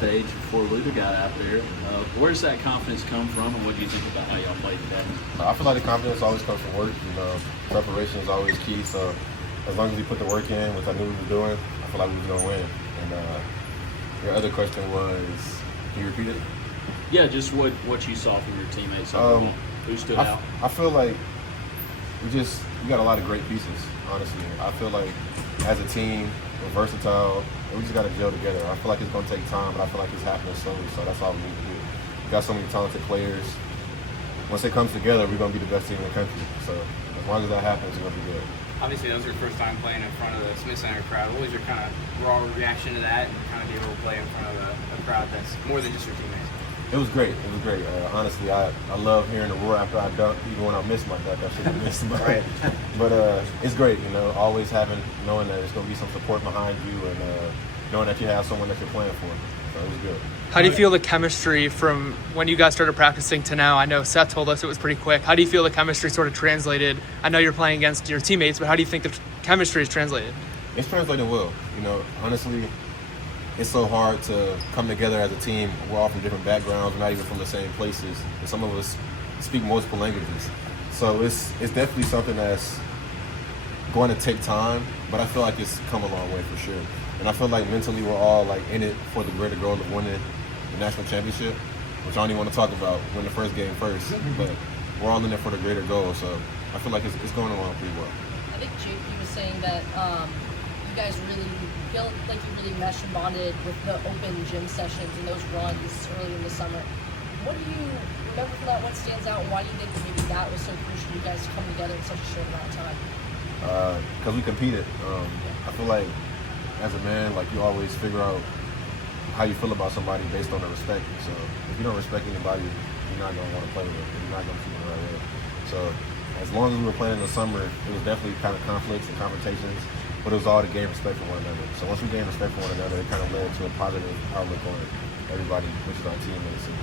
stage before Luka got out there. Where does that confidence come from, and what do you think about how y'all played today? I feel like the confidence always comes from work. Preparation is always key. So as long as we put the work in, which I knew we were doing, I feel like we were going to win. And your other question was, can you repeat it? Yeah, just what you saw from your teammates overall. Who stood out? I feel like we got a lot of great pieces, honestly. I feel like as a team, we're versatile, and we just got to gel together. I feel like it's going to take time, but I feel like it's happening slowly, so that's all we need to do. We got so many talented players. Once it comes together, we're going to be the best team in the country. So as long as that happens, it's going to be good. Obviously, that was your first time playing in front of the Smith Center crowd. What was your kind of raw reaction to that, and kind of be able to play in front of a crowd that's more than just your teammates? It was great. It was great. Honestly, I love hearing the roar after I dunk, even when I miss my dunk. I should have missed my Right. But it's great, always knowing that there's going to be some support behind you and knowing that you have someone that you're playing for. So it was good. How do you feel the chemistry from when you guys started practicing to now? I know Seth told us it was pretty quick. How do you feel the chemistry sort of translated? I know you're playing against your teammates, but how do you think the chemistry is translated? It's translated well. Honestly, it's so hard to come together as a team. We're all from different backgrounds. We're not even from the same places. And some of us speak multiple languages. So it's definitely something that's going to take time, but I feel like it's come a long way for sure. And I feel like mentally we're all in it for the greater goal of winning the national championship, which I don't even want to talk about, win the first game first, but we're all in it for the greater goal. So I feel like it's going along pretty well. I think JP was saying that you guys really feel like you really meshed and bonded with the open gym sessions and those runs early in the summer. What do you remember from that? What stands out, and why do you think that maybe that was so crucial, you guys to come together in such a short amount of time? Because we competed. I feel like as a man, you always figure out how you feel about somebody based on the respect. So if you don't respect anybody, you're not going to want to play with them. You're not going to treat them the right way. So as long as we were playing in the summer, it was definitely kind of conflicts and confrontations, but it was all to gain respect for one another. So once we gained respect for one another, it kind of led to a positive outlook on everybody, which is our teammates, and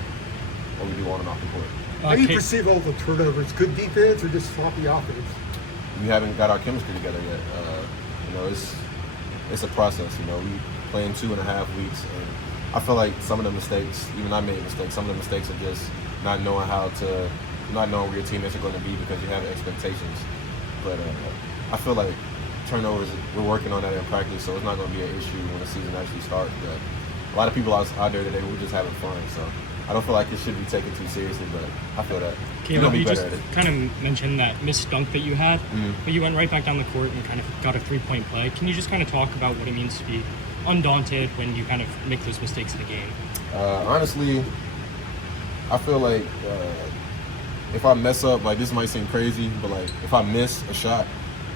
what we do on and off the court. How do you perceive all the turnovers? Good defense or just sloppy offense? We haven't got our chemistry together yet. It's a process. We play in 2.5 weeks, and I feel like some of the mistakes, even I made mistakes. Some of the mistakes are just not knowing where your teammates are going to be because you have expectations. But I feel like turnovers, we're working on that in practice, so it's not going to be an issue when the season actually starts. But a lot of people out there today, we're just having fun, so I don't feel like it should be taken too seriously, but I feel that. Caleb, you just kind of mentioned that missed dunk that you had, but you went right back down the court and kind of got a three-point play. Can you just kind of talk about what it means to be undaunted when you kind of make those mistakes in the game? Honestly, I feel like if I mess up, this might seem crazy, but if I miss a shot,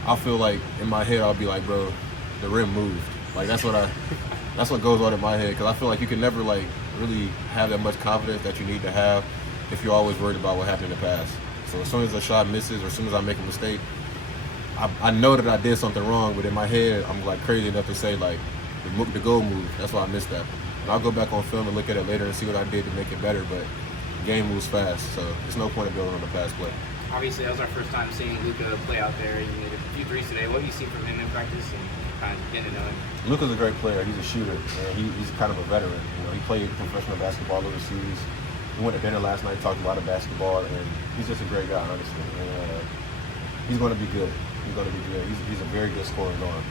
I feel like in my head I'll be like, bro, the rim moved. That's what goes on in my head, because I feel like you can never really have that much confidence that you need to have if you're always worried about what happened in the past. So as soon as a shot misses or as soon as I make a mistake, I know that I did something wrong, but in my head I'm crazy enough to say the goal moved. That's why I missed that. And I'll go back on film and look at it later and see what I did to make it better, but the game moves fast, so there's no point in building on the past play. Obviously, that was our first time seeing Luka play out there. You made a few threes today. What have you seen from him in practice and kind of getting to know him? Luka's a great player. He's a shooter, and he's kind of a veteran. He played professional basketball overseas. We went to dinner last night, talked a lot of basketball, and he's just a great guy, honestly. And he's going to be good. He's going to be good. He's a very good scorer guard.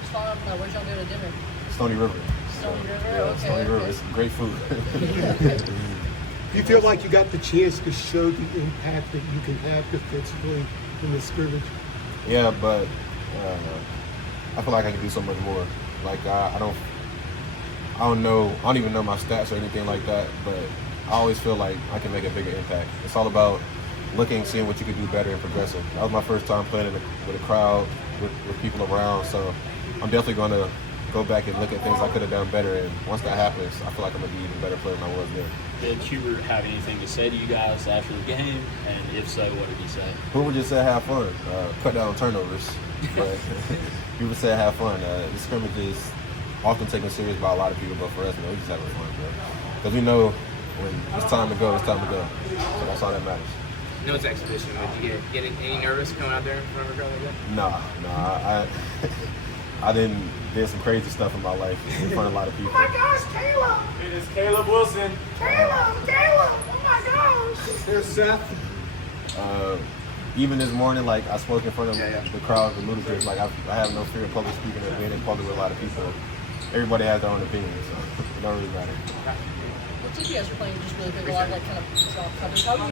Just following up on that, where'd y'all go to dinner? Stony River. Stony River? Yeah, Okay, Stony River. okay. It's great food. Do you feel like you got the chance to show the impact that you can have defensively in the scrimmage? Yeah, but I feel like I can do so much more. I don't even know my stats or anything like that, but I always feel like I can make a bigger impact. It's all about seeing what you can do better and progressing. That was my first time playing with a crowd, with people around, so I'm definitely going to go back and look at things I could have done better, and once that happens, I feel like I'm going to be an even better player than I was there. Did Hubert have anything to say to you guys after the game? And if so, what did he say? Hubert just said have fun, cut down on turnovers, but Hubert said have fun. The scrimmage is often taken serious by a lot of people, but for us, we just having fun, bro. Because we know when it's time to go, it's time to go. So that's all that matters. I know it's exhibition, but did you get any nervous coming out there in front of a crowd like that? Nah. I did some crazy stuff in my life in front of a lot of people. Oh my gosh, Caleb! It is Caleb Wilson. Caleb! Oh my gosh! There's Seth. Even this morning, like I spoke in front of the crowd, the ludicrous. Like I have no fear of public speaking or being in public with a lot of people. Everybody has their own opinion, so it don't really matter. What team you guys are playing just really big, a lot of like kind of drop coverage. How do you